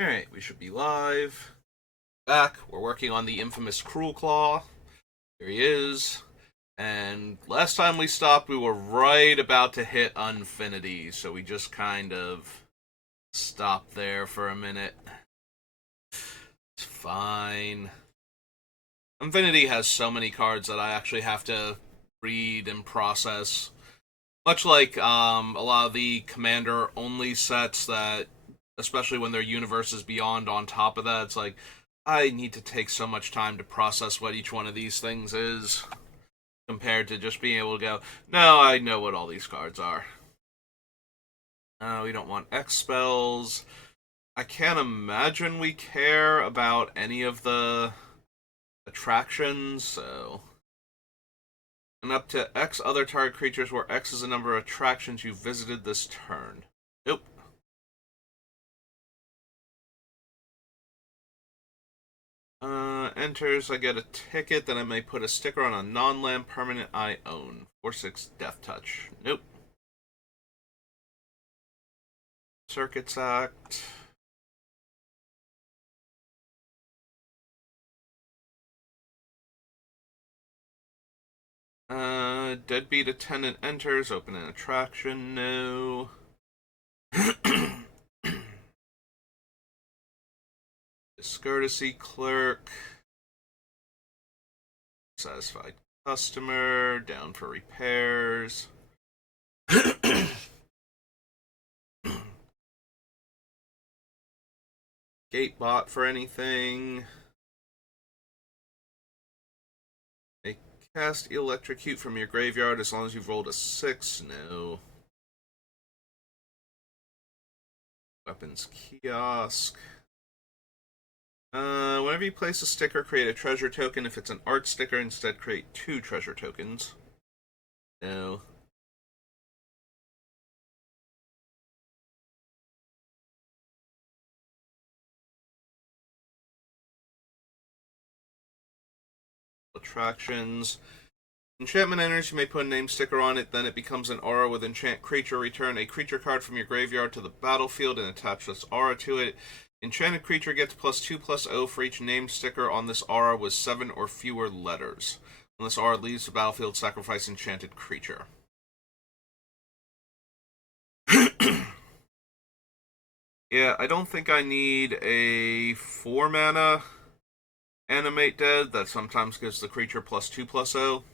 Alright, we should be live. Back. We're working on the infamous Cruelclaw. Here he is. And last time we stopped, we were right about to hit Infinity, so we just kind of stopped there for a minute. It's fine. Infinity has so many cards that I actually have to read and process. Much like a lot of the commander-only sets that, especially when their universe is beyond on top of that, it's like, I need to take so much time to process what each one of these things is, compared to just being able to go, no, I know what all these cards are. We don't want X spells. I can't imagine we care about any of the attractions, so... And up to X other target creatures where X is the number of attractions you visited this turn. Nope. Enters, I get a ticket, then I may put a sticker on a non-land permanent I own. 4/6 Death Touch. Nope. Circuits Act. Deadbeat Attendant enters, open an attraction, no. Discourtesy Clerk. Satisfied customer, down for repairs. Gate bot for anything. Make cast Electrocute from your graveyard as long as you've rolled a 6. No. Weapons Kiosk. Whenever you place a sticker, create a treasure token. If it's an art sticker, instead create 2 treasure tokens. No. Attractions. Enchantment enters, you may put a name sticker on it, then it becomes an aura with enchant creature. Return a creature card from your graveyard to the battlefield and attach this aura to it. Enchanted creature gets +2/+0 for each name sticker on this aura with 7 or fewer letters. When this aura leaves the battlefield, sacrifice enchanted creature. Yeah, I don't think I need a 4 mana Animate Dead that sometimes gives the creature +2/+0.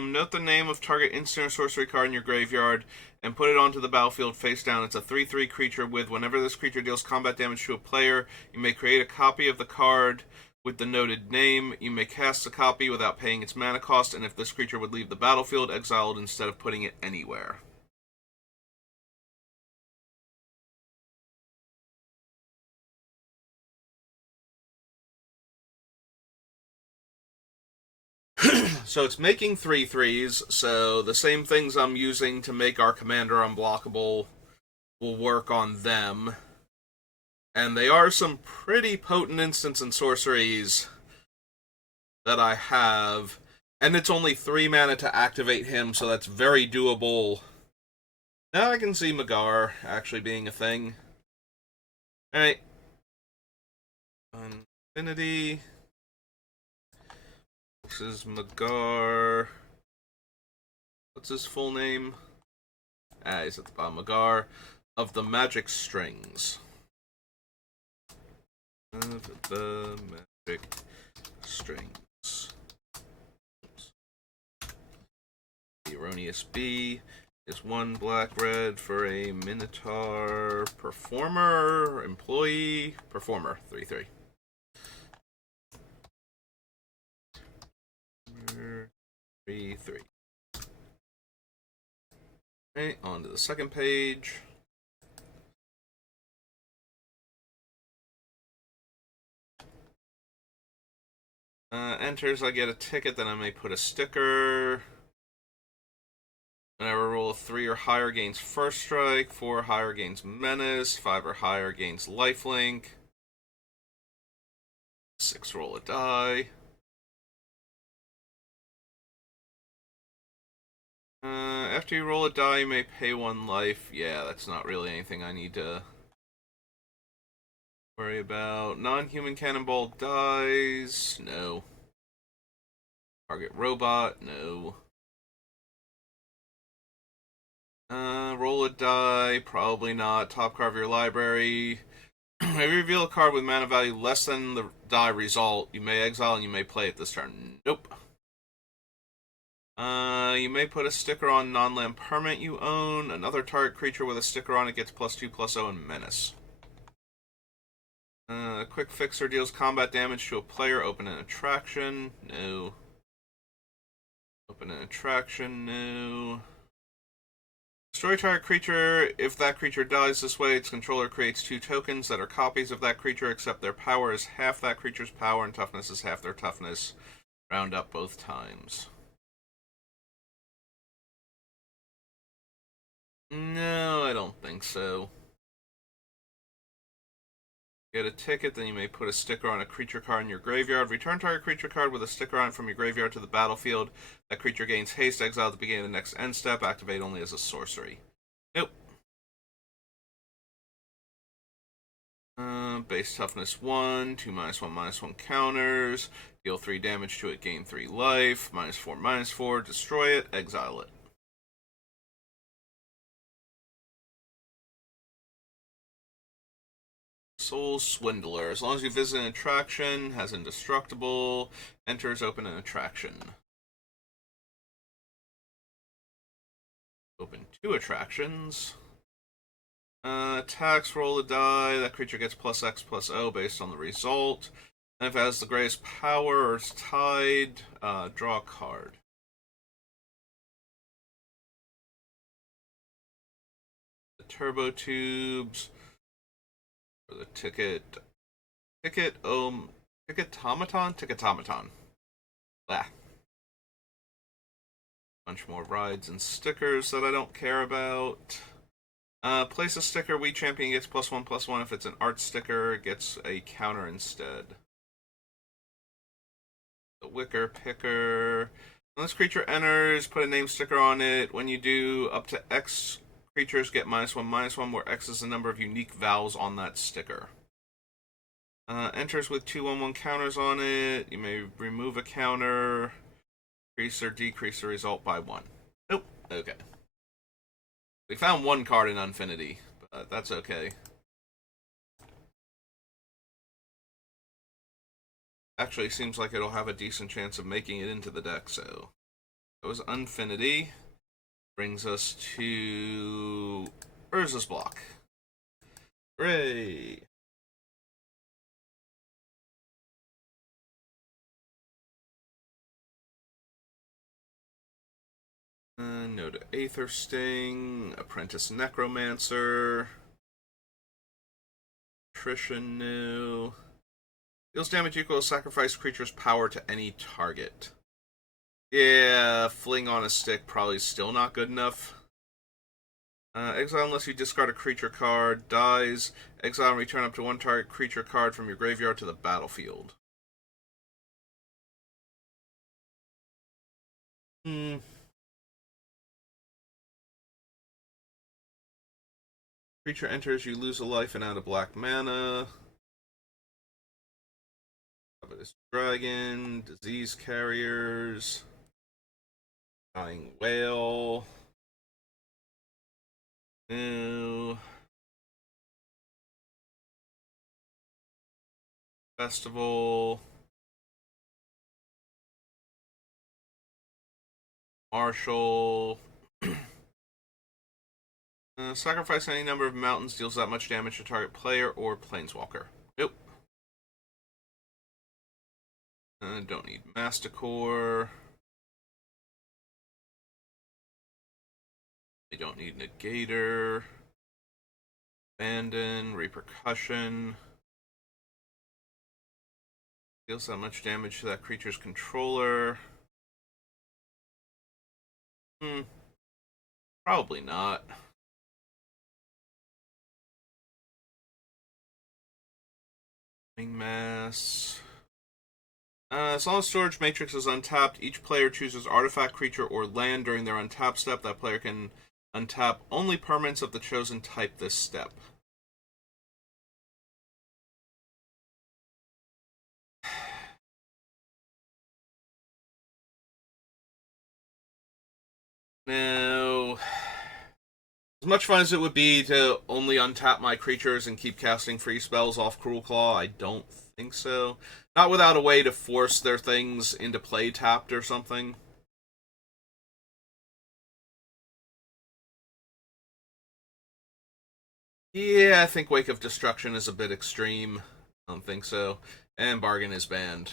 Note the name of target instant or sorcery card in your graveyard and put it onto the battlefield face down. It's a 3/3 creature with whenever this creature deals combat damage to a player, you may create a copy of the card with the noted name. You may cast a copy without paying its mana cost, and if this creature would leave the battlefield, exile it instead of putting it anywhere. So it's making 3/3s, so the same things I'm using to make our commander unblockable will work on them. And they are some pretty potent instants and sorceries that I have. And it's only 3 mana to activate him, so that's very doable. Now I can see Magar actually being a thing. Alright. Infinity. This is Magar. What's his full name? He's at the bottom. Magar of the Magic Strings. Of the Magic Strings. Oops. The Erroneous B is 1 black-red for a Minotaur performer, employee, performer, 3/3. 3/3. Okay, on to the second page. Enters, I get a ticket, then I may put a sticker. Whenever roll a 3 or higher gains first strike, 4 or higher gains menace, 5 or higher gains lifelink. 6 roll a die. After you roll a die, you may pay 1 life. Yeah, that's not really anything I need to worry about. Non-human cannonball dies. No. Target robot. No. Roll a die. Probably not. Top card of your library. If you reveal a card with mana value less than the die result, you may exile and you may play it this turn. Nope. You may put a sticker on non-land permanent you own. Another target creature with a sticker on it gets +2/+0 and menace. Quick Fixer deals combat damage to a player. Open an attraction. No. Open an attraction. No. Destroy target creature. If that creature dies this way, its controller creates 2 tokens that are copies of that creature, except their power is half that creature's power and toughness is half their toughness. Round up both times. No, I don't think so. Get a ticket, then you may put a sticker on a creature card in your graveyard. Return target creature card with a sticker on it from your graveyard to the battlefield. That creature gains haste, exile at the beginning of the next end step. Activate only as a sorcery. Nope. Base toughness 1, 2 -1/-1 counters. Deal 3 damage to it, gain 3 life. -4/-4. Destroy it, exile it. Soul Swindler. As long as you visit an attraction, has indestructible, enters, open an attraction. Open 2 attractions. Attacks, roll a die. That creature gets +X/+O based on the result. And if it has the greatest power or is tied, draw a card. The turbo tubes. Or the Ticketomaton? Blah. Bunch more rides and stickers that I don't care about. Place a sticker. We champion gets +1/+1. If it's an art sticker, it gets a counter instead. The Wicker Picker. When this creature enters, put a name sticker on it. When you do, up to X creatures get -1/-1, where X is the number of unique vowels on that sticker. Enters with 2/1/1 counters on it. You may remove a counter, increase or decrease the result by 1. Nope. Okay. We found 1 card in Unfinity, but that's okay. Actually, seems like it'll have a decent chance of making it into the deck, so that was Unfinity. Brings us to Urza's block. Hooray! No to Aether Sting, Apprentice Necromancer, Attrition new. Deals damage equal to sacrifice creature's power to any target. Yeah, Fling on a stick probably still not good enough. Exile unless you discard a creature card. Dies. Exile and return up to 1 target creature card from your graveyard to the battlefield. Creature enters, you lose a life and add a black mana. Covetous Dragon, Disease Carriers, Dying Whale. New. Festival. Marshall. Sacrifice any number of mountains, deals that much damage to target player or planeswalker. Nope. Don't need Masticore. They don't need Negator. Abandon. Repercussion. Deals that much damage to that creature's controller. Probably not. Mass. As long as Storage Matrix is untapped, each player chooses artifact, creature, or land during their untap step. That player can untap only permanents of the chosen type this step. Now, as much fun as it would be to only untap my creatures and keep casting free spells off Cruelclaw, I don't think so. Not without a way to force their things into play tapped or something. Yeah, I think Wake of Destruction is a bit extreme. I don't think so. And Bargain is banned.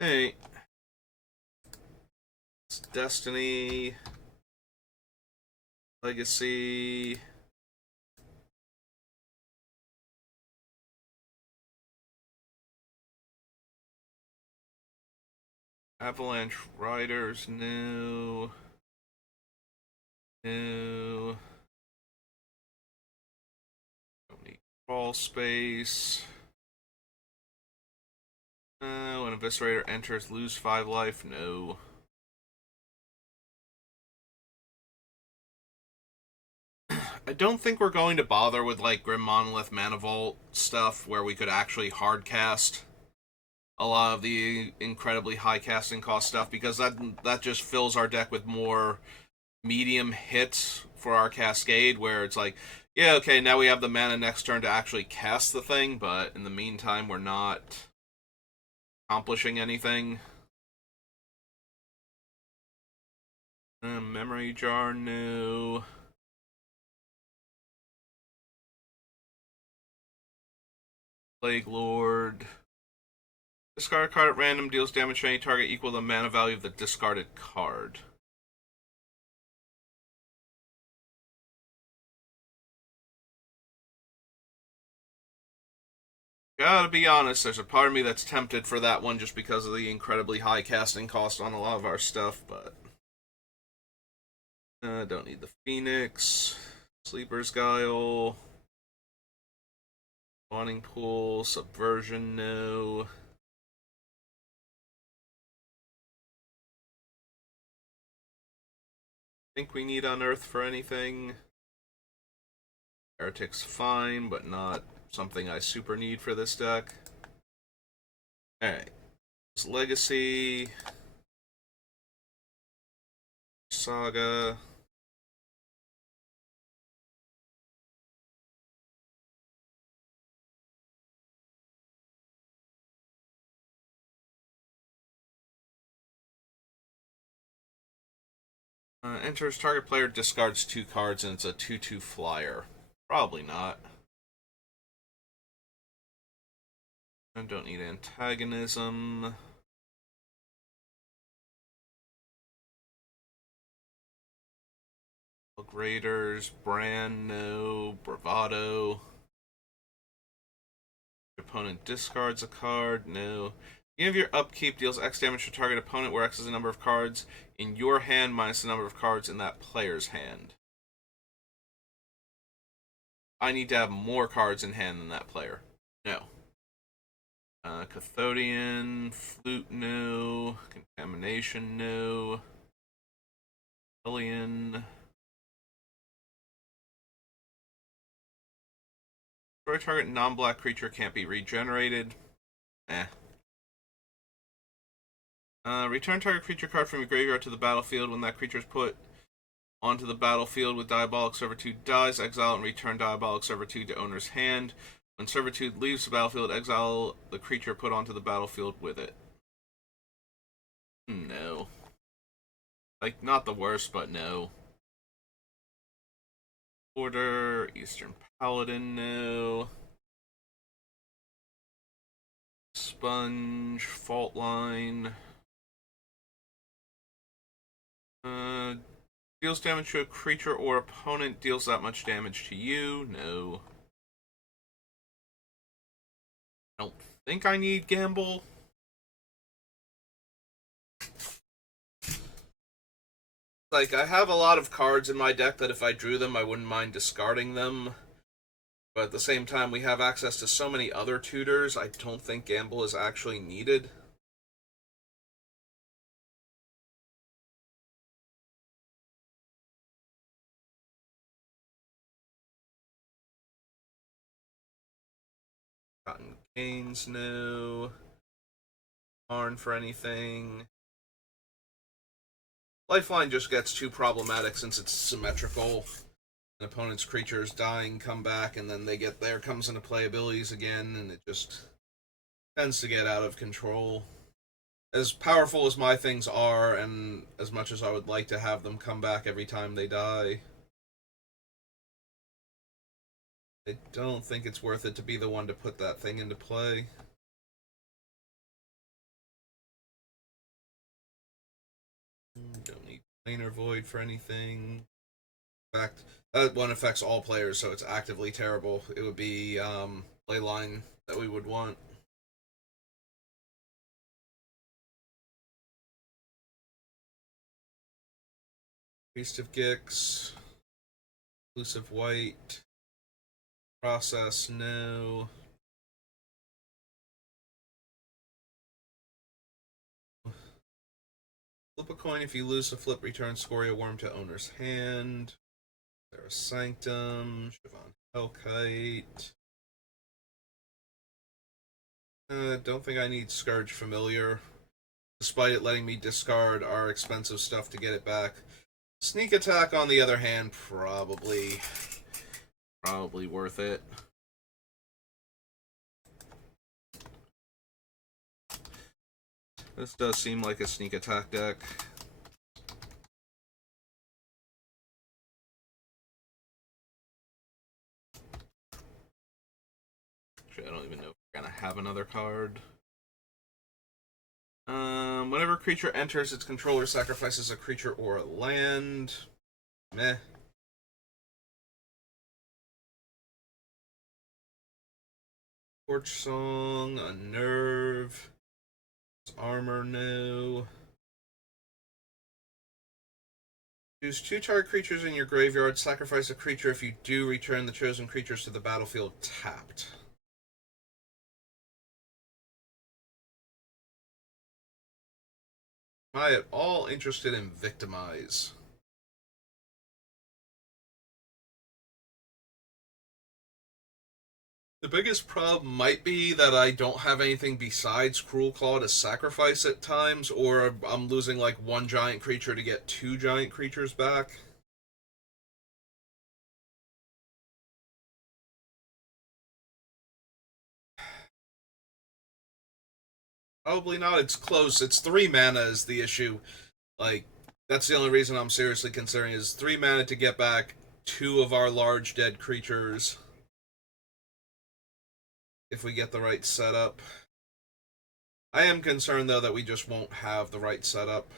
Hey. It's Destiny. Legacy. Avalanche Riders, no. No. Don't need crawl space. When Eviscerator enters, lose 5 life, no. I don't think we're going to bother with like Grim Monolith Mana Vault stuff where we could actually hard cast a lot of the incredibly high casting cost stuff, because that just fills our deck with more medium hits for our Cascade, where it's like, yeah, okay, now we have the mana next turn to actually cast the thing, but in the meantime, we're not accomplishing anything. Memory Jar, no. Plague Lord. Discard a card at random, deals damage to any target equal to the mana value of the discarded card. Gotta be honest, there's a part of me that's tempted for that one just because of the incredibly high casting cost on a lot of our stuff, but don't need the Phoenix. Sleeper's Guile. Spawning Pool. Subversion, no. Think we need Unearth for anything. Heretic's fine, but not something I super need for this deck. Alright. Legacy. Saga. Enters target player, discards 2 cards, and it's a 2/2 flyer. Probably not. I don't need antagonism. Graders, Bran, no. Bravado. Your opponent discards a card, no. Beginning of your upkeep deals X damage to target opponent, where X is the number of cards in your hand minus the number of cards in that player's hand. I need to have more cards in hand than that player. No. Cathodian, Flute, no. Contamination, no. Alien. Target non-black creature can't be regenerated. Eh. Return target creature card from your graveyard to the battlefield. When that creature is put onto the battlefield with Diabolic Servitude dies, exile and return Diabolic Servitude to owner's hand. When Servitude leaves the battlefield, exile the creature put onto the battlefield with it. No. Like, not the worst, but no. Order, Eastern Paladin, no. Sponge, Fault Line. Deals damage to a creature or opponent, deals that much damage to you, no. I don't think I need Gamble. Like, I have a lot of cards in my deck that if I drew them, I wouldn't mind discarding them. But at the same time, we have access to so many other tutors, I don't think Gamble is actually needed. Cotton Canes, no. Arn for anything. Lifeline just gets too problematic since it's symmetrical. An opponent's creatures dying, come back, and then they get there comes into play abilities again, and it just tends to get out of control. As powerful as my things are, and as much as I would like to have them come back every time they die, I don't think it's worth it to be the one to put that thing into play. Don't need Planar Void for anything. In fact, that one affects all players, so it's actively terrible. It would be Leyline that we would want. Priest of Gix. Elusive White. Process, no. Flip a coin. If you lose the flip, return Scoria Worm to owner's hand. There's Sanctum. Siobhan Hellkite. Don't think I need Scourge Familiar, despite it letting me discard our expensive stuff to get it back. Sneak Attack, on the other hand, probably worth it. This does seem like a Sneak Attack deck. Actually, I don't even know if we're gonna have another card. Whenever a creature enters, its controller sacrifices a creature or a land. Meh. Torch Song, Unnerve. Armor, no. Choose 2 target creatures in your graveyard. Sacrifice a creature. If you do, return the chosen creatures to the battlefield tapped. Am I at all interested in Victimize? The biggest problem might be that I don't have anything besides Cruelclaw to sacrifice at times, or I'm losing like 1 giant creature to get 2 giant creatures back. Probably not. It's close. It's 3 mana is the issue. Like, that's the only reason I'm seriously considering is 3 mana to get back 2 of our large dead creatures. If we get the right setup. I am concerned, though, that we just won't have the right setup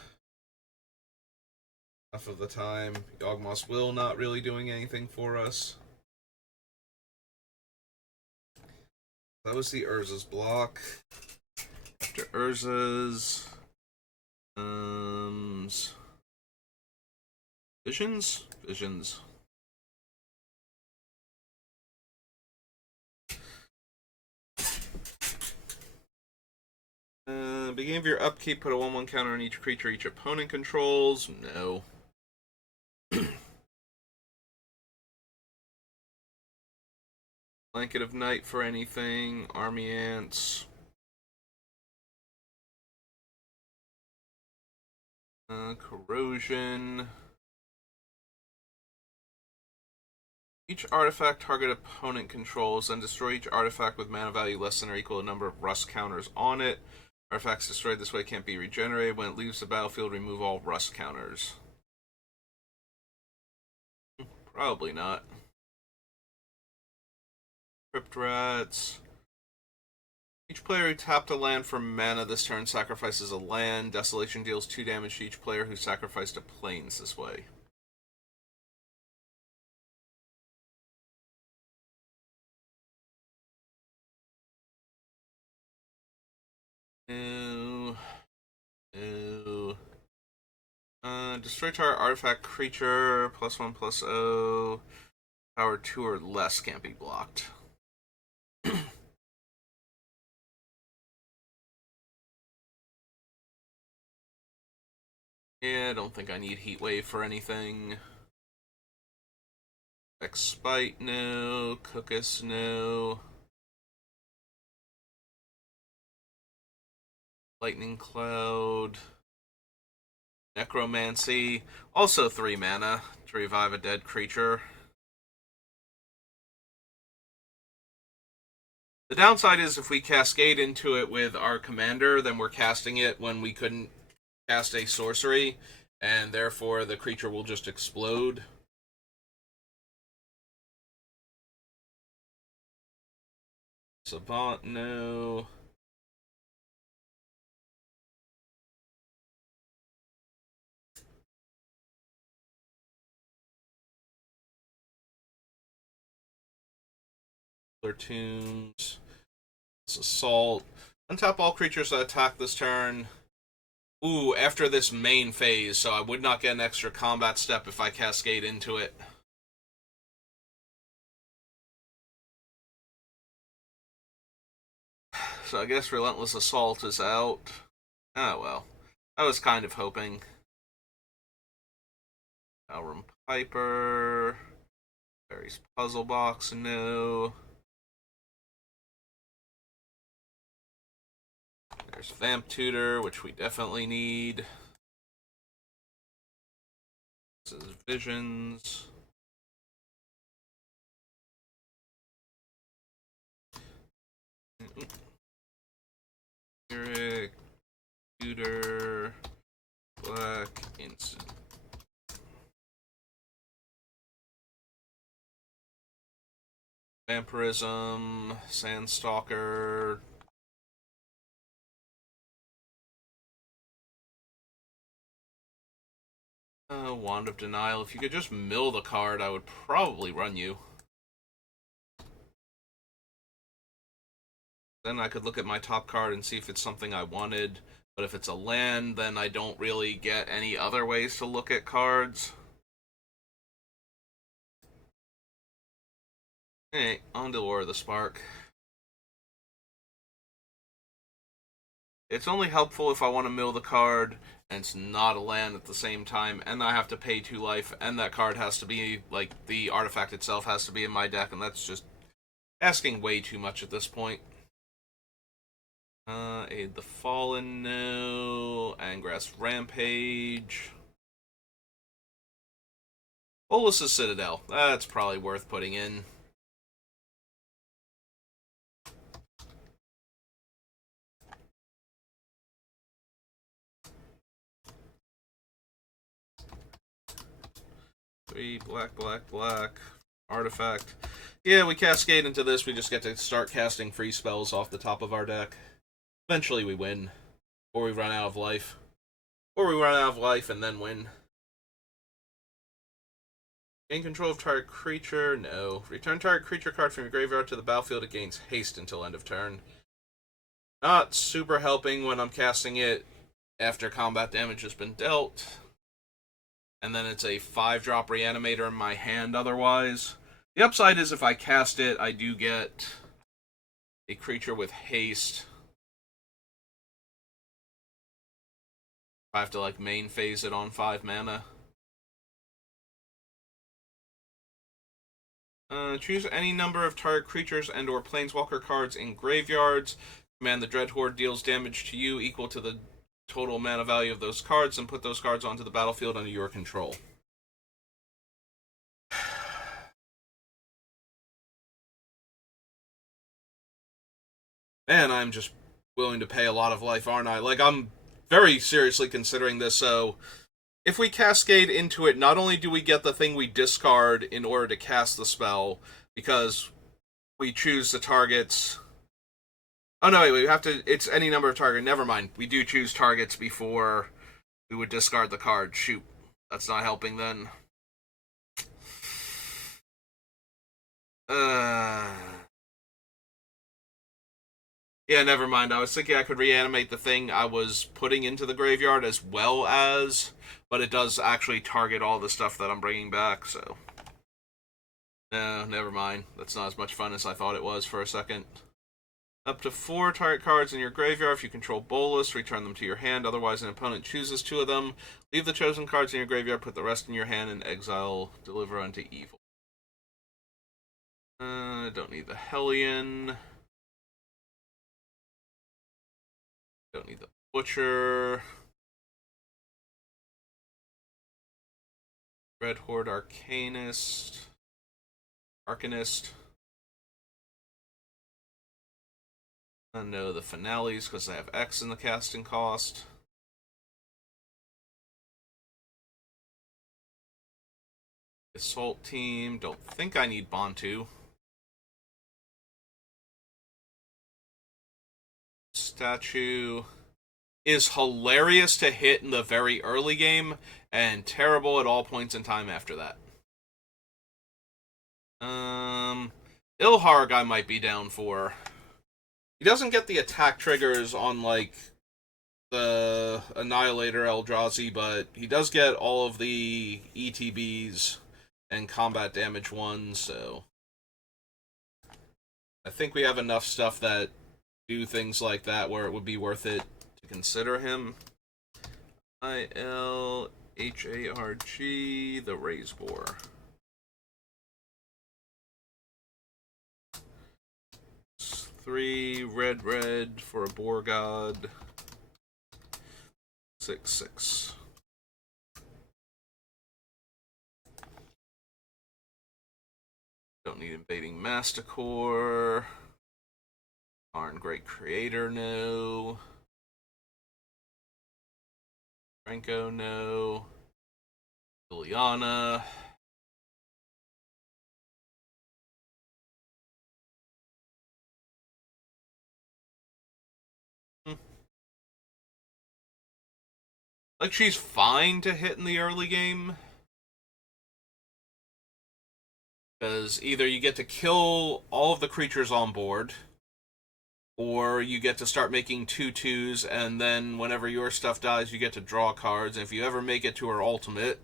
enough of the time. Yawgmoth's Will not really doing anything for us. That was the Urza's block. After Urza's... Visions? Visions. Beginning of your upkeep, put a 1/1 counter on each creature each opponent controls. No. Blanket of Night for anything. Army Ants. Corrosion. Each artifact target opponent controls, then destroy each artifact with mana value less than or equal to the number of rust counters on it. Artifacts destroyed this way can't be regenerated. When it leaves the battlefield, remove all rust counters. Probably not. Crypt Rats. Each player who tapped a land for mana this turn sacrifices a land. Desolation deals 2 damage to each player who sacrificed a plains this way. Ew. Ew. Destroy target artifact creature, +1/+0. Power 2 or less can't be blocked. Yeah, I don't think I need Heat Wave for anything. Expite, no. Cookus, no. Lightning Cloud. Necromancy. Also 3 mana to revive a dead creature. The downside is if we cascade into it with our commander, then we're casting it when we couldn't cast a sorcery, and therefore the creature will just explode. Savant, no. Tunes. It's Assault. Untap all creatures that attack this turn. Ooh, after this main phase, so I would not get an extra combat step if I cascade into it. So I guess Relentless Assault is out. Oh well. I was kind of hoping. Alrum Piper. Barry's Puzzle Box, no. There's Vamp Tutor, which we definitely need. This is Visions. Eric, Tutor, Black, Instant. Vampirism, Sandstalker. Wand of Denial. If you could just mill the card, I would probably run you. Then I could look at my top card and see if it's something I wanted. But if it's a land, then I don't really get any other ways to look at cards. Hey, on to War of the Spark. It's only helpful if I want to mill the card and it's not a land at the same time, and I have to pay 2 life, and that card has to be, like, the artifact itself has to be in my deck, and that's just asking way too much at this point. Aid the Fallen, no. Angrass Rampage. Bolus's Citadel. That's probably worth putting in. Black. Artifact. Yeah, we cascade into this. We just get to start casting free spells off the top of our deck. Eventually we win. Or we run out of life. Or we run out of life and then win. Gain control of target creature? No. Return target creature card from your graveyard to the battlefield. It gains haste until end of turn. Not super helping when I'm casting it after combat damage has been dealt. And then it's a 5-drop Reanimator in my hand otherwise. The upside is if I cast it, I do get a creature with haste. I have to, like, main phase it on 5 mana. Choose any number of target creatures and or planeswalker cards in graveyards. Command the Dread Horde deals damage to you equal to the total mana value of those cards, and put those cards onto the battlefield under your control. Man, I'm just willing to pay a lot of life, aren't I? Like, I'm very seriously considering this, so if we cascade into it, not only do we get the thing we discard in order to cast the spell, because we choose the targets. Oh no, wait, we have to. It's any number of targets. Never mind. We do choose targets before we would discard the card. Shoot. That's not helping then. Yeah, never mind. I was thinking I could reanimate the thing I was putting into the graveyard as well as, but it does actually target all the stuff that I'm bringing back, so. No, never mind. That's not as much fun as I thought it was for a second. Up to 4 target cards in your graveyard. If you control Bolus, return them to your hand. Otherwise, an opponent chooses 2 of them. Leave the chosen cards in your graveyard, put the rest in your hand, and exile Deliver Unto Evil. Don't need the Hellion. Don't need the Butcher. Red Horde Arcanist. No, the Finales, because I have X in the casting cost. Assault Team. Don't think I need Bantu. Statue is hilarious to hit in the very early game and terrible at all points in time after that. Ilharg I might be down for. He doesn't get the attack triggers on, like, the Annihilator Eldrazi, but he does get all of the ETBs and combat damage ones, so I think we have enough stuff that do things like that where it would be worth it to consider him. ILHARG, the Raise Boar. It's 3 red for a Boar God. 6/6. Don't need Invading Masticore. Karn Great Creator, no. Franco, no. Liliana. Like, she's fine to hit in the early game. Because either you get to kill all of the creatures on board, or you get to start making 2/2s, and then whenever your stuff dies, you get to draw cards. And if you ever make it to her ultimate,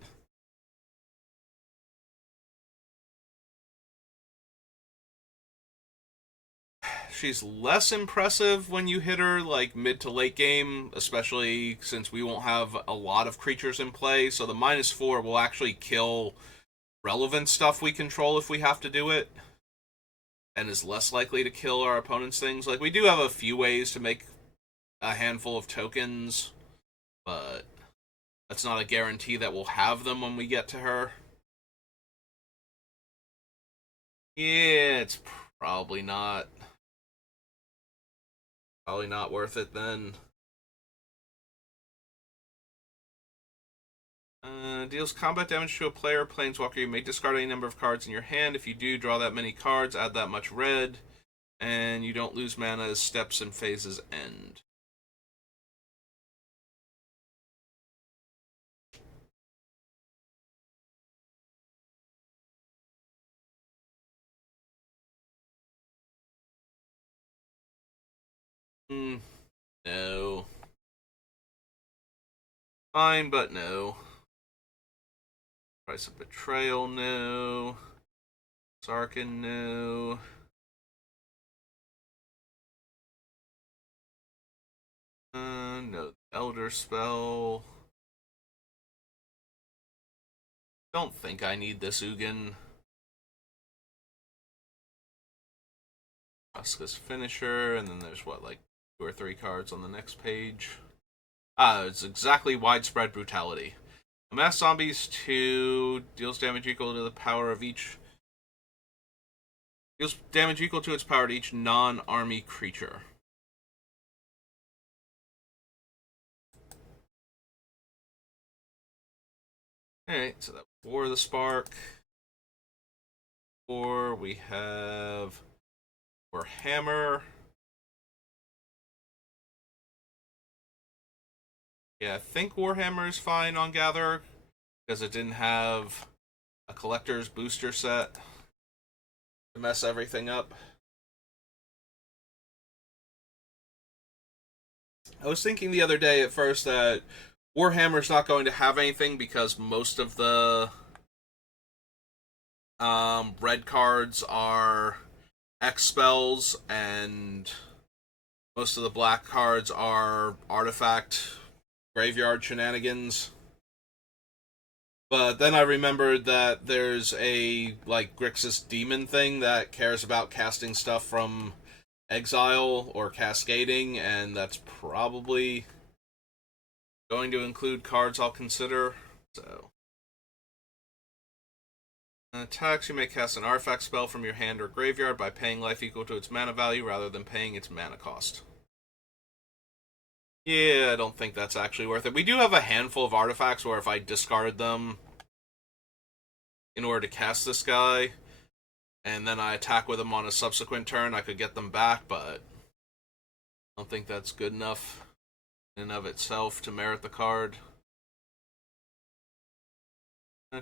she's less impressive when you hit her, like, mid to late game, especially since we won't have a lot of creatures in play. So the -4 will actually kill relevant stuff we control if we have to do it, and is less likely to kill our opponent's things. Like, we do have a few ways to make a handful of tokens, but that's not a guarantee that we'll have them when we get to her. Yeah, it's probably not worth it then. Deals combat damage to a player, planeswalker. You may discard any number of cards in your hand. If you do draw that many cards, add that much red, and you don't lose mana as steps and phases end. No. Fine, but no. Price of Betrayal, no. Sarkin, no. No. Elder Spell. Don't think I need this Ugin. Muska's Finisher, and then there's what, like 2 or 3 cards on the next page. It's exactly Widespread Brutality. Amass Zombies 2 deals damage equal to the power of each. Deals damage equal to its power to each non-army creature. Alright, so that War of the Spark. Or we have Warhammer. Yeah, I think Warhammer is fine on Gather, because it didn't have a collector's booster set to mess everything up. I was thinking the other day at first that Warhammer's not going to have anything because most of the Red cards are X spells, and most of the black cards are artifact graveyard shenanigans. But then I remembered that there's a, like, Grixis demon thing that cares about casting stuff from exile or cascading, and that's probably going to include cards I'll consider. So, attacks, you may cast an artifact spell from your hand or graveyard by paying life equal to its mana value rather than paying its mana cost. Yeah, I don't think that's actually worth it. We do have a handful of artifacts where if I discard them in order to cast this guy, and then I attack with them on a subsequent turn, I could get them back, but I don't think that's good enough in and of itself to merit the card.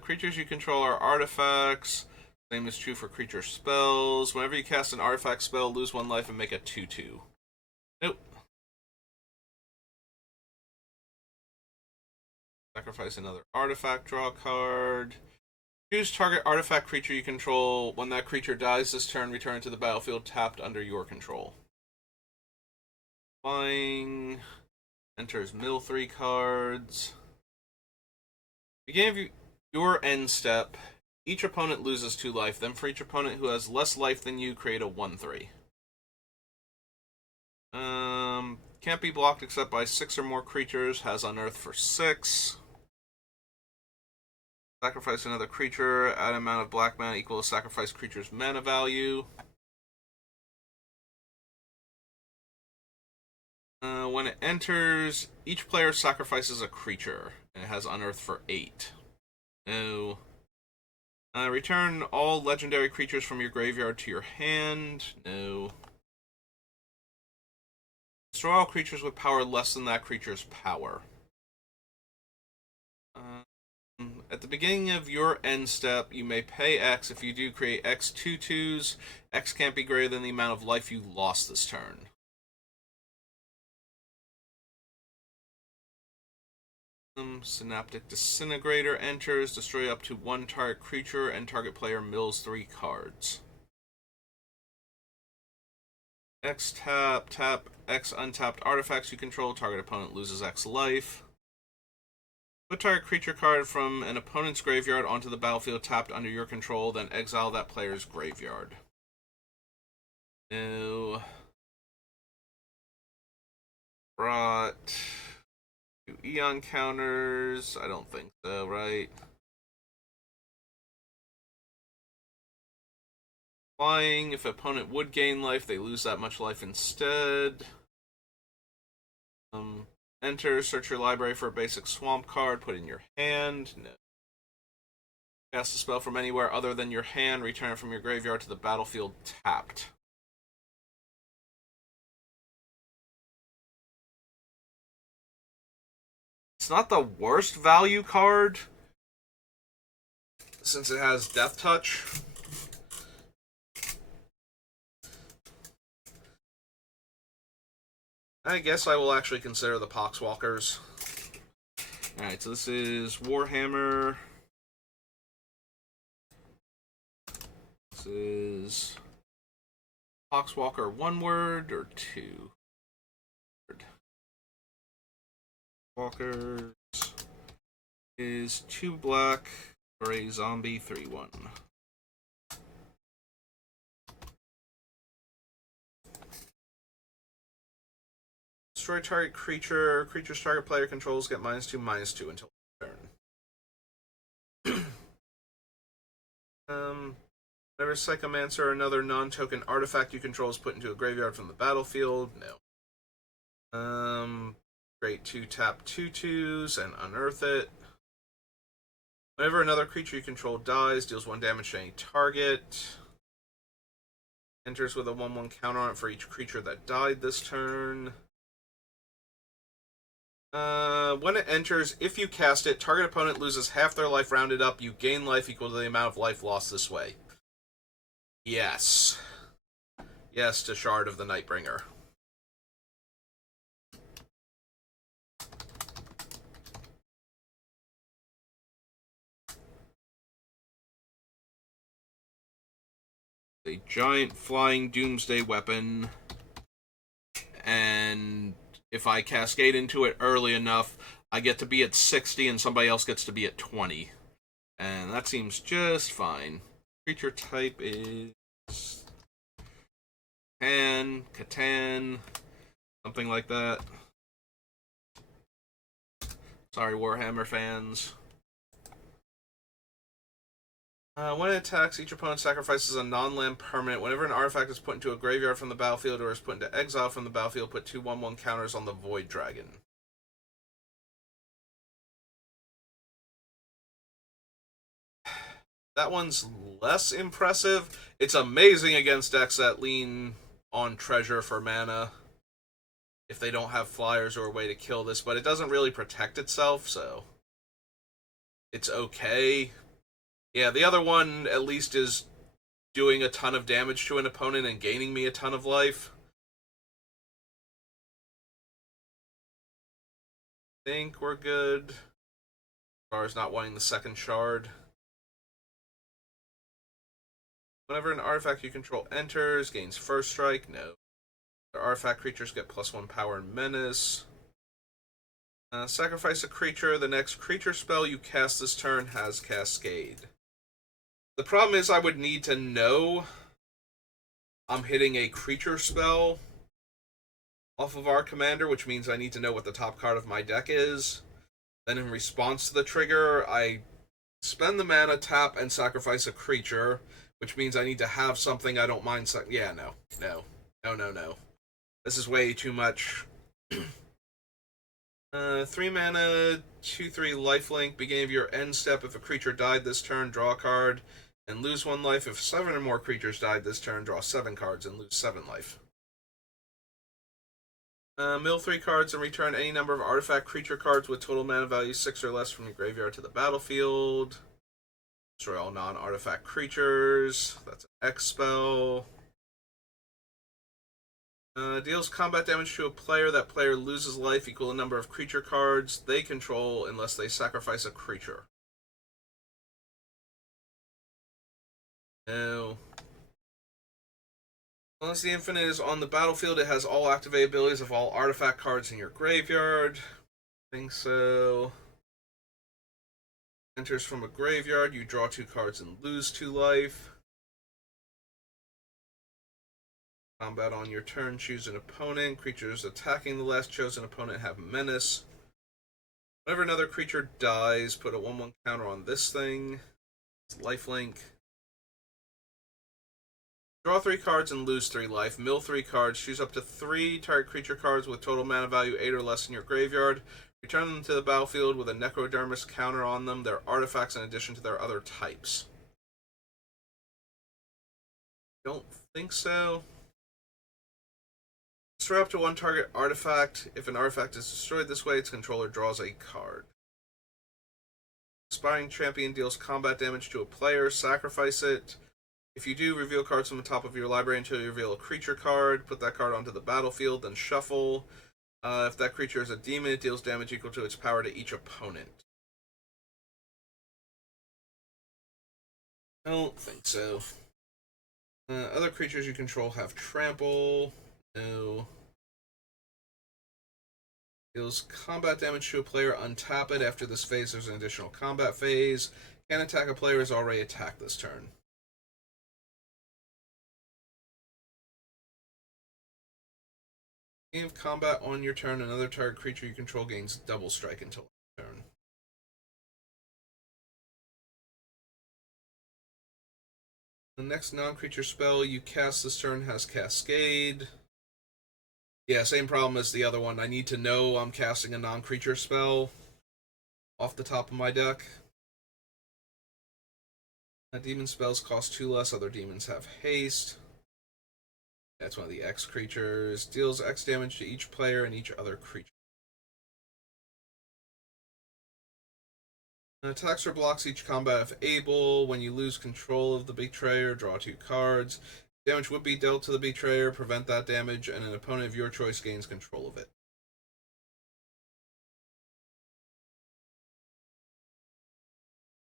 Creatures you control are artifacts. Same is true for creature spells. Whenever you cast an artifact spell, lose 1 life and make a 2/2. Nope. Sacrifice another artifact, draw a card. Choose target artifact creature you control. When that creature dies this turn, return it to the battlefield tapped under your control. Flying. Enters mill 3 cards. Beginning of your end step, each opponent loses 2 life. Then for each opponent who has less life than you, create a 1/3. Can't be blocked except by 6 or more creatures. Has Unearth for 6. Sacrifice another creature. Add amount of black mana equal to sacrifice creature's mana value. When it enters, each player sacrifices a creature, and it has Unearth for 8. No. Return all legendary creatures from your graveyard to your hand. No. Destroy all creatures with power less than that creature's power. At the beginning of your end step, you may pay X. If you do, create X 2/2s. X can't be greater than the amount of life you lost this turn. Synaptic Disintegrator enters. Destroy up to 1 target creature, and target player mills 3 cards. X tap, tap, X untapped artifacts you control. Target opponent loses X life. Put target creature card from an opponent's graveyard onto the battlefield tapped under your control, then exile that player's graveyard. No. Brought 2 Eon counters. I don't think so, right? Flying. If opponent would gain life, they lose that much life instead. Enter, search your library for a basic swamp card, put in your hand. No. Cast a spell from anywhere other than your hand, return it from your graveyard to the battlefield tapped. It's not the worst value card, since it has Death Touch. I guess I will actually consider the Poxwalkers. Alright, so this is Warhammer. This is Poxwalker 1 word or 2? Walkers is 2 black for a zombie 3/1. Destroy target creature. Creature's target player controls get -2/-2 until turn. Whenever Psychomancer or another non-token artifact you control is put into a graveyard from the battlefield, no. Create 2 tap 2/2s and unearth it. Whenever another creature you control dies, deals 1 damage to any target. Enters with a 1/1 counter on it for each creature that died this turn. When it enters, if you cast it, target opponent loses half their life rounded up. You gain life equal to the amount of life lost this way. Yes. Yes to Shard of the Nightbringer. A giant flying doomsday weapon, and if I cascade into it early enough, I get to be at 60 and somebody else gets to be at 20. And that seems just fine. Creature type is Catan, something like that. Sorry, Warhammer fans. When it attacks, each opponent sacrifices a non-land permanent. Whenever an artifact is put into a graveyard from the battlefield or is put into exile from the battlefield, put 2/1/1 counters on the Void Dragon. That one's less impressive. It's amazing against decks that lean on treasure for mana if they don't have flyers or a way to kill this, but it doesn't really protect itself, so it's okay. Yeah, the other one at least is doing a ton of damage to an opponent and gaining me a ton of life. Think we're good. As far as not wanting the second shard. Whenever an artifact you control enters, gains first strike. No. The artifact creatures get +1 power and menace. Sacrifice a creature. The next creature spell you cast this turn has Cascade. The problem is I would need to know I'm hitting a creature spell off of our commander, which means I need to know what the top card of my deck is. Then in response to the trigger, I spend the mana, tap, and sacrifice a creature, which means I need to have something I don't mind. Yeah, no. This is way too much. 3 mana, 2/3 lifelink. Beginning of your end step. If a creature died this turn, draw a card and lose 1 life. If 7 or more creatures died this turn, draw 7 cards and lose 7 life. Mill 3 cards and return any number of artifact creature cards with total mana value 6 or less from your graveyard to the battlefield. Destroy all non-artifact creatures. That's an X spell. Deals combat damage to a player. That player loses life equal to the number of creature cards they control unless they sacrifice a creature. No. Once the Infinite is on the battlefield, it has all activate abilities of all artifact cards in your graveyard. I think so. Enters from a graveyard, you draw 2 cards and lose 2 life. Combat on your turn, choose an opponent. Creatures attacking the last chosen opponent have menace. Whenever another creature dies, put a 1/1 counter on this thing. It's lifelink. Draw 3 cards and lose 3 life. Mill 3 cards. Choose up to 3 target creature cards with total mana value 8 or less in your graveyard. Return them to the battlefield with a Necrodermis counter on them. They're artifacts in addition to their other types. Don't think so. Destroy up to 1 target artifact. If an artifact is destroyed this way, its controller draws a card. Aspiring Champion deals combat damage to a player. Sacrifice it. If you do, reveal cards from the top of your library until you reveal a creature card. Put that card onto the battlefield, then shuffle. If that creature is a demon, it deals damage equal to its power to each opponent. I don't think so. Other creatures you control have trample. No. Deals combat damage to a player. Untap it. After this phase, there's an additional combat phase. Can attack a player is already attacked this turn. Beginning of combat on your turn, another target creature you control gains double strike until turn. The next non-creature spell you cast this turn has Cascade. Yeah, same problem as the other one. I need to know I'm casting a non-creature spell off the top of my deck. Demon spells cost 2 less. Other demons have haste. That's one of the X creatures. Deals X damage to each player and each other creature. Attacks or blocks each combat if able. When you lose control of the betrayer, draw 2 cards. Damage would be dealt to the betrayer, prevent that damage, and an opponent of your choice gains control of it.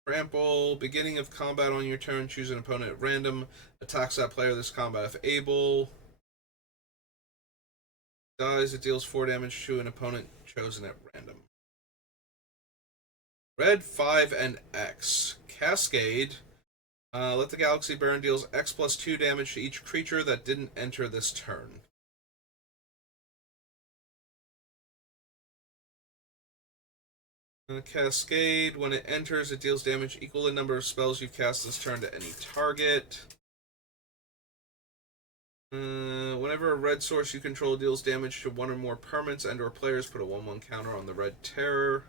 Trample. Beginning of combat on your turn. Choose an opponent at random. Attacks that player this combat if able. Dies. It deals 4 damage to an opponent chosen at random. Red 5 and X. Cascade. Let the galaxy burn. Deals X plus 2 damage to each creature that didn't enter this turn. Cascade. When it enters, it deals damage equal to the number of spells you've cast this turn to any target. Whenever a red source you control deals damage to one or more permanents and or players, put a 1/1 counter on the red terror.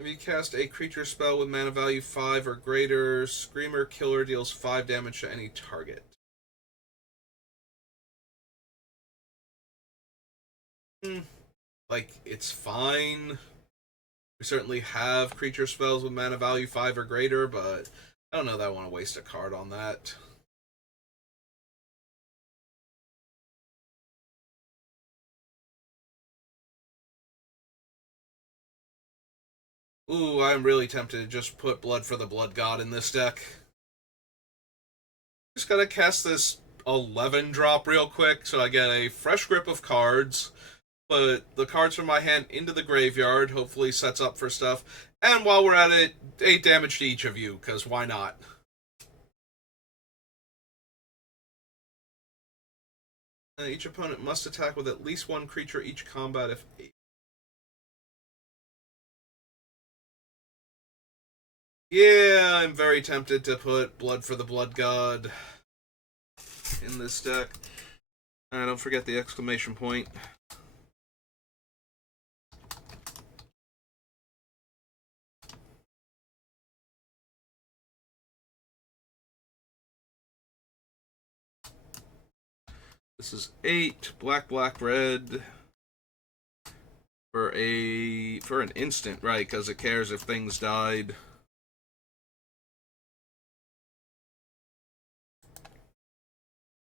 If you cast a creature spell with mana value 5 or greater, Screamer Killer deals 5 damage to any target. Like, it's fine. We certainly have creature spells with mana value 5 or greater, but I don't know that I want to waste a card on that. Ooh, I'm really tempted to just put Blood for the Blood God in this deck. Just gotta cast this 11 drop real quick so I get a fresh grip of cards. Put the cards from my hand into the graveyard, hopefully sets up for stuff. And while we're at it, 8 damage to each of you, because why not? Each opponent must attack with at least 1 creature each combat if 8. Yeah, I'm very tempted to put Blood for the Blood God in this deck. Don't forget the exclamation point. This is 8 black, black, red for an instant, right? Because it cares if things died.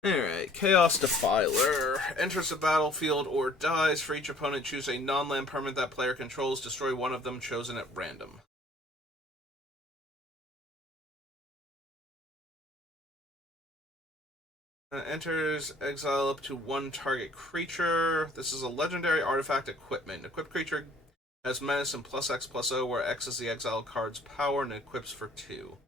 Alright, Chaos Defiler. Enters the battlefield or dies. For each opponent, choose a non-land permanent that player controls. Destroy one of them chosen at random. Enters exile up to 1 target creature. This is a legendary artifact equipment. Equipped creature has menace and +X/+O, where X is the exiled card's power and equips for 2.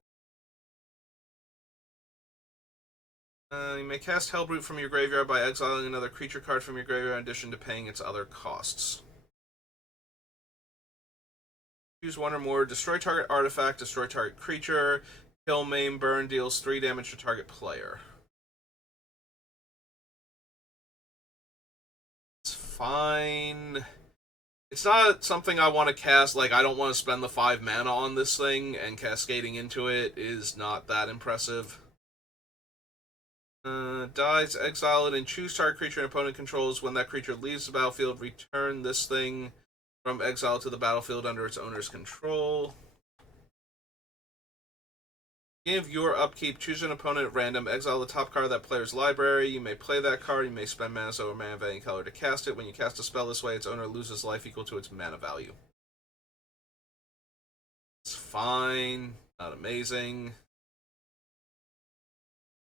You may cast Hellbrute from your graveyard by exiling another creature card from your graveyard in addition to paying its other costs. Choose 1 or more. Destroy target artifact, destroy target creature. Kill, maim, burn, deals 3 damage to target player. It's fine. It's not something I want to cast. Like, I don't want to spend the 5 mana on this thing, and cascading into it is not that impressive. Dies, exile it, and choose target creature an opponent controls. When that creature leaves the battlefield, return this thing from exile to the battlefield under its owner's control. Give your upkeep, choose an opponent at random, exile the top card of that player's library. You may play that card, you may spend mana or mana of any color to cast it. When you cast a spell this way, its owner loses life equal to its mana value. It's fine, not amazing.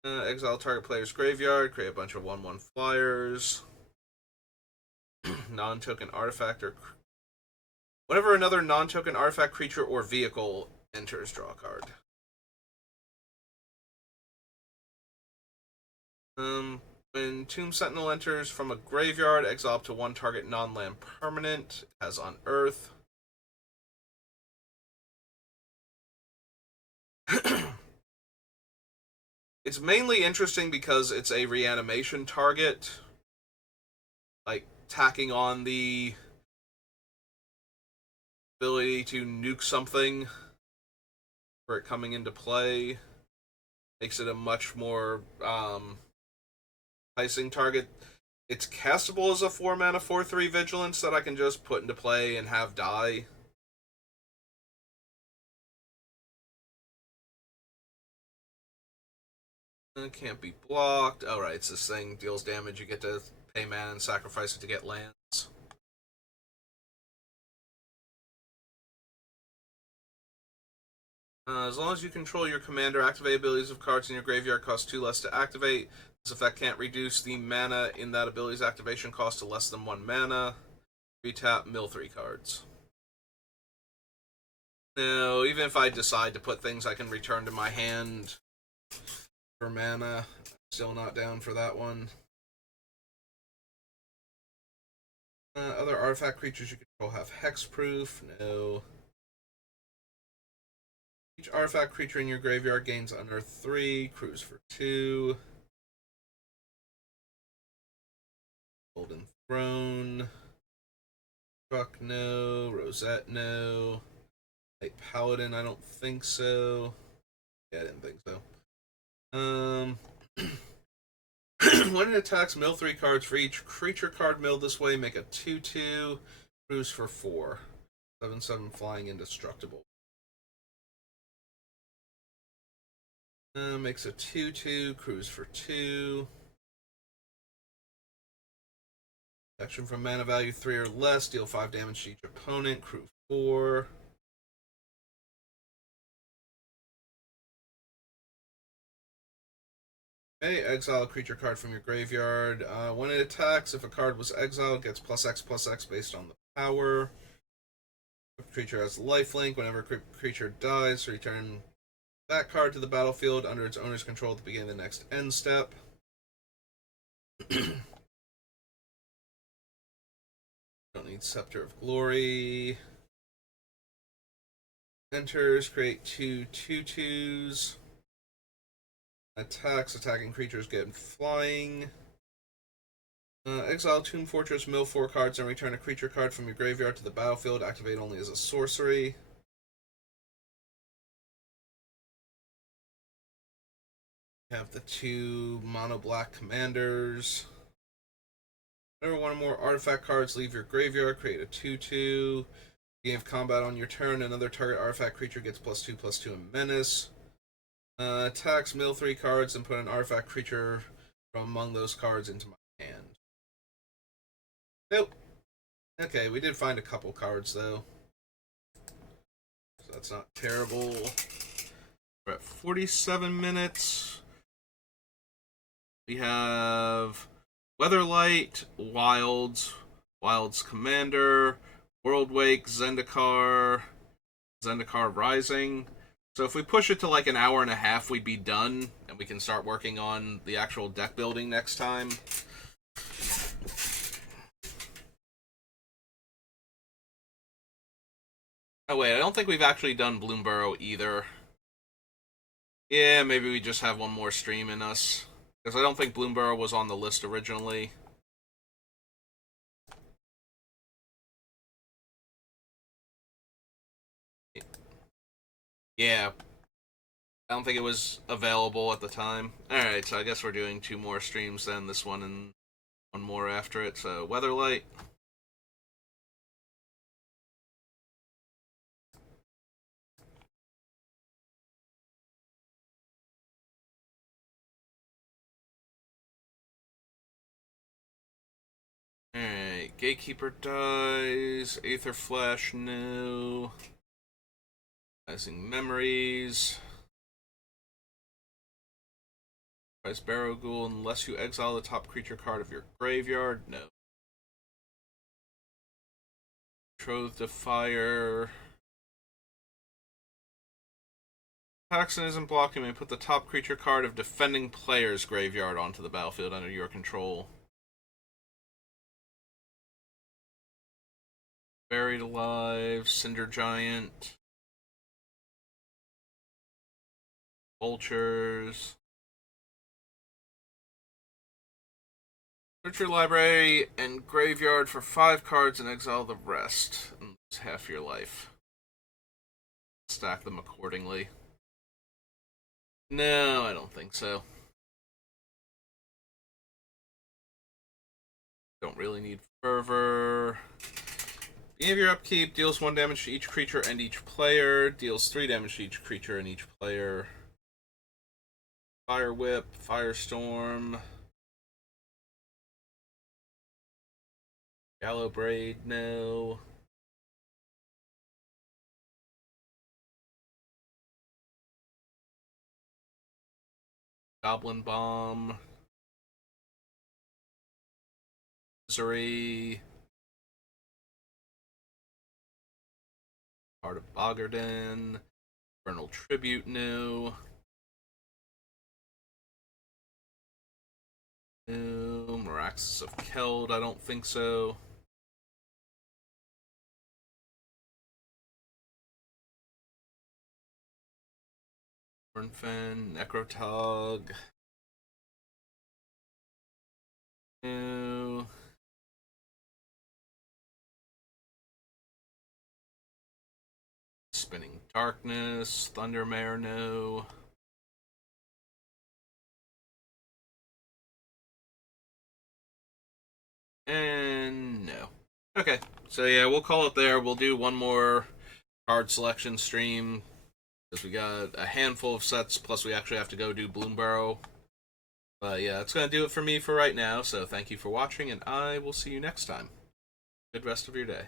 Exile target player's graveyard, create a bunch of 1/1 flyers. Non-token artifact or whenever another non-token artifact, creature, or vehicle enters, draw a card. When Tomb Sentinel enters from a graveyard, exile up to 1 target non-land permanent. It has Unearth. It's mainly interesting because it's a reanimation target. Like, tacking on the ability to nuke something for it coming into play makes it a much more enticing target. It's castable as a 4 mana 4/3 vigilance that I can just put into play and have die. It can't be blocked. Oh, right, it's this thing. Deals damage. You get to pay mana and sacrifice it to get lands. As long as you control your commander, activate abilities of cards in your graveyard cost 2 less to activate. This effect can't reduce the mana in that ability's activation cost to less than 1 mana. Retap, mill 3 cards. Now, even if I decide to put things I can return to my hand for mana, still not down for that one. Other artifact creatures you control have hexproof. No. Each artifact creature in your graveyard gains Unearth 3, cruise for 2. Golden Throne. Truck, no. Rosette, no. Night Paladin, I don't think so. Yeah, I didn't think so. When it attacks, mill 3 cards for each creature card milled this way. Make a 2/2. Cruise for 4. 7/7 flying indestructible. Makes a 2/2. Cruise for 2. Action from mana value 3 or less. Deal 5 damage to each opponent. Crew 4. Okay, exile a creature card from your graveyard. When it attacks, if a card was exiled, it gets +X/+X based on the power. If a creature has lifelink, whenever a creature dies, return that card to the battlefield under its owner's control at the beginning of the next end step. Don't need Scepter of Glory. Enters, create 2/2/2s. Attacks, attacking creatures get flying. Exile Tomb Fortress, mill 4 cards, and return a creature card from your graveyard to the battlefield. Activate only as a sorcery. You have the 2 mono black commanders. Whenever one or more artifact cards leave your graveyard, create a 2/2. Beginning of combat on your turn, another target artifact creature gets +2/+2 in menace. Attacks, mill 3 cards, and put an artifact creature from among those cards into my hand. Nope. Okay, we did find a couple cards, though. So that's not terrible. We're at 47 minutes. We have Weatherlight, Wilds, Wilds Commander, Worldwake, Zendikar, Zendikar Rising. So if we push it to like an hour and a half, we'd be done, and we can start working on the actual deck building next time. Oh wait, I don't think we've actually done Bloomburrow either. Yeah, maybe we just have one more stream in us. Because I don't think Bloomburrow was on the list originally. Yeah, I don't think it was available at the time. Alright, so I guess we're doing 2 more streams then, this one and one more after it. So, Weatherlight. Alright, Gatekeeper dies. Aether Flash, no. Rising Memories. Price Barrowghoul unless you exile the top creature card of your graveyard, no. Betrothed of Fire. Paxton isn't blocking. May put the top creature card of defending player's graveyard onto the battlefield under your control. Buried Alive, Cinder Giant, Vultures. Search your library and graveyard for 5 cards and exile the rest. And lose half your life. Stack them accordingly. No, I don't think so. Don't really need Fervor. Beginning of your upkeep, deals 1 damage to each creature and each player. Deals 3 damage to each creature and each player. Fire Whip, Firestorm. Gallow Braid, no. Goblin Bomb, Misery, Heart of Bogarden, Infernal Tribute new. Meraxis of Keld, I don't think so. Burnfen, Necrotug. New. Spinning Darkness, Thundermare new. And no. Okay, so yeah, we'll call it there. We'll do one more card selection stream because we got a handful of sets, plus we actually have to go do Bloomburrow. But yeah, that's going to do it for me for right now, so thank you for watching, and I will see you next time. Good rest of your day.